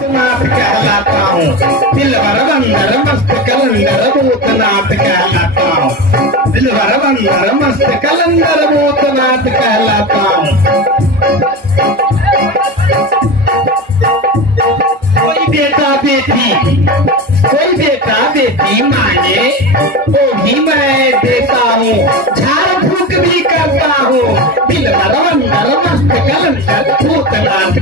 भूतनाथ कहलाता हूँ, दिलबर बंदर मस्त कलंदर भूतनाथ कहलाता हूँ, दिलबर बंदर मस्त कलंदर भूतनाथ कहलाता हूँ। कोई बेटा बेटी मांगे वो भी मैं देता हूँ, झाड़ फूक भी करता हूँ, दिलबर बंदर मस्त कलंदर भूतनाथ।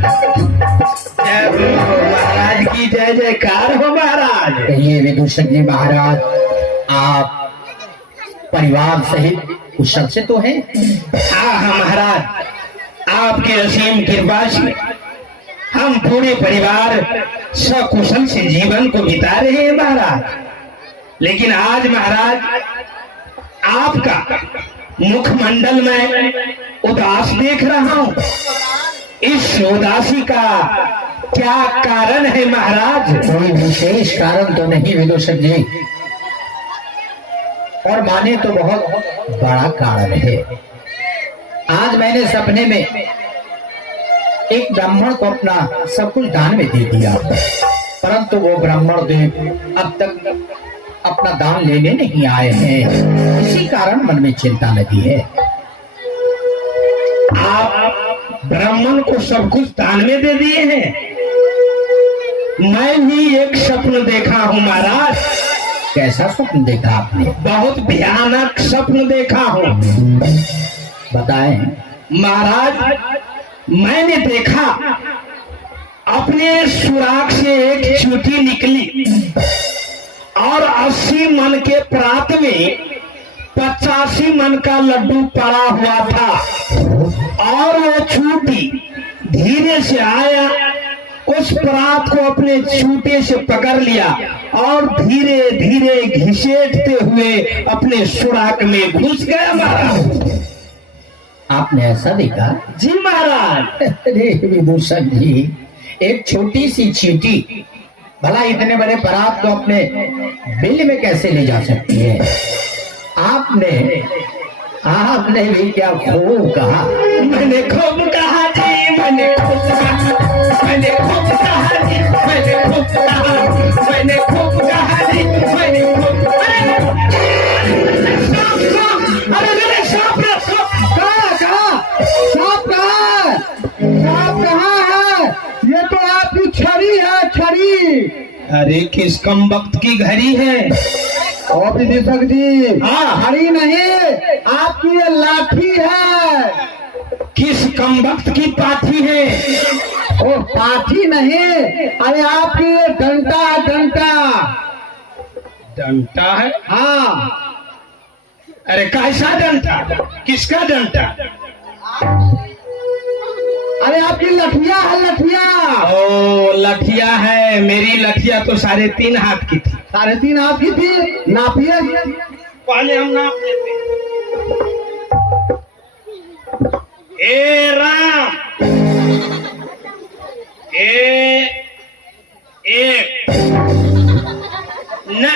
महाराज की जय जयकार हो महाराज। कहिए विदूषक जी महाराज, आप परिवार सहित कुशल से तो हैं? हाँ महाराज, आपके असीम कृपा से हम पूरे परिवार सकुशल से जीवन को बिता रहे हैं महाराज। लेकिन आज महाराज आपका मुखमंडल में उदास देख रहा हूँ, इस उदासी का क्या कारण है महाराज? कोई विशेष कारण तो नहीं विदूषक जी, और माने तो बहुत बड़ा कारण है। आज मैंने सपने में एक ब्राह्मण को अपना सब कुछ दान में दे दिया, परंतु वो ब्राह्मण देव अब तक अपना दान लेने नहीं आए हैं। इसी कारण मन में चिंता लगी है। आप ब्राह्मण को सब कुछ दान में दे दिए हैं? मैं भी एक स्वप्न देखा हूँ महाराज। कैसा स्वप्न देखा आपने? बहुत भयानक स्वप्न देखा हूँ। बताएं महाराज, मैंने देखा अपने सुराग से एक चींटी निकली और 80 मन के परात में 85 मन का लड्डू पड़ा हुआ था, और वो चींटी धीरे से आया, उस परात को अपने छूटे से पकड़ लिया और धीरे धीरे घिसेटते हुए अपने सुराग में घुस गया महाराज। आपने ऐसा देखा? जी महाराज। अरे विदूषक जी, एक छोटी सी चींटी भला इतने बड़े परात को अपने बिल में कैसे ले जा सकती है? आपने भी क्या खूब कहा। मैंने खूब कहा जी, मैंने खूब कहा, मैंने खूब कहा जी, मैंने खूब कहा, मैंने खूब कहा जी, मैंने खूब। अरे मेरे सांप कहाँ है? ये तो आपकी छड़ी है, छड़ी। अरे किस कम वक्त की घड़ी है? और विदूषक जी, हाँ। छड़ी नहीं, आपकी ये लाठी है। किस कम वक्त की पाठी है? ओ पाठी नहीं, अरे आपकी ये डंटा है, डंटा। डंटा है? हाँ। अरे कैसा डंटा? किसका डंटा? अरे आपकी लठिया है, लठिया। ओ लठिया है। मेरी लठिया तो 3.5 हाथ की थी। 3.5 हाथ की थी? नापिए। पहले हम नाप लेते। ए राम, एक न,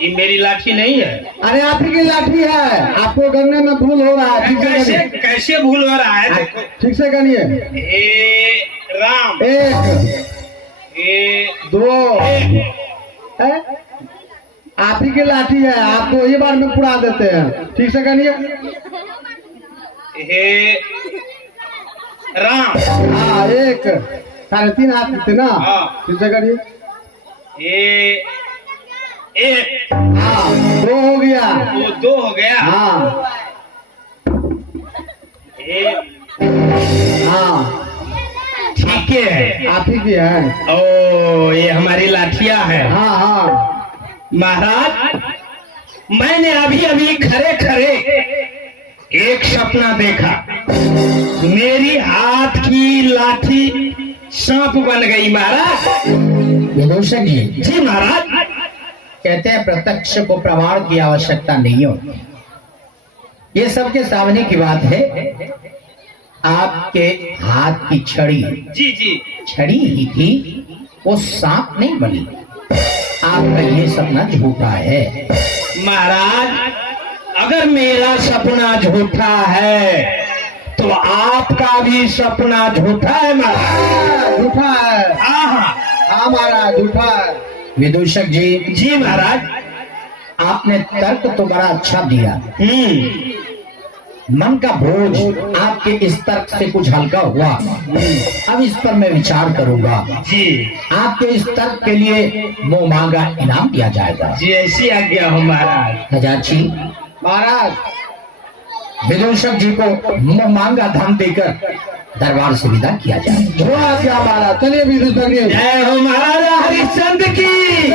ये मेरी लाठी नहीं है। अरे आपकी की लाठी है, आपको गन्ने में भूल हो रहा है। कैसे कैसे भूल हो रहा है? देखो ठीक से करिए। ए राम, 1 2 आप ही की लाठी है, आपको वही बार में पुरा देते हैं। ठीक से करिए। हे राम। हाँ 1 3.5 हाथ थे ना? हाँ। ठीक से करिए। एक। हाँ 2 हो गया। वो 2 हो गया। हाँ। हाँ ठीक है, आप ही की है। ओ ये हमारी लाठिया है। हाँ हाँ। महाराज, मैंने अभी अभी खरे खरे एक सपना देखा। मेरी हाथ की लाठी सांप बन गई महाराज। विदूषक जी। जी महाराज। कहते हैं प्रत्यक्ष को प्रमाण की आवश्यकता नहीं होती, ये सबके सामने की बात है। आपके हाथ की छड़ी जी जी छड़ी ही थी, वो सांप नहीं बनी। आपका ये सपना झूठा है। महाराज, अगर मेरा सपना झूठा है तो आपका भी सपना झूठा है महाराज। झूठा है। हाँ महाराज, झूठा है। विदूषक जी। जी महाराज। आपने तर्क तो बड़ा अच्छा दिया। मन का बोझ आपके इस तर्क से कुछ हल्का हुआ। अब इस पर मैं विचार करूंगा। जी। आपके इस तर्क के लिए मुंह मांगा इनाम दिया जाएगा। जी ऐसी आज्ञा हो महाराज। खजांची महाराज, विदूषक जी को मुंह मांगा धन देकर दरबार से विदा किया जाए। क्या महाराज, चलिए विदूषक जी। जय हो महाराजा हरिश्चंद्र की।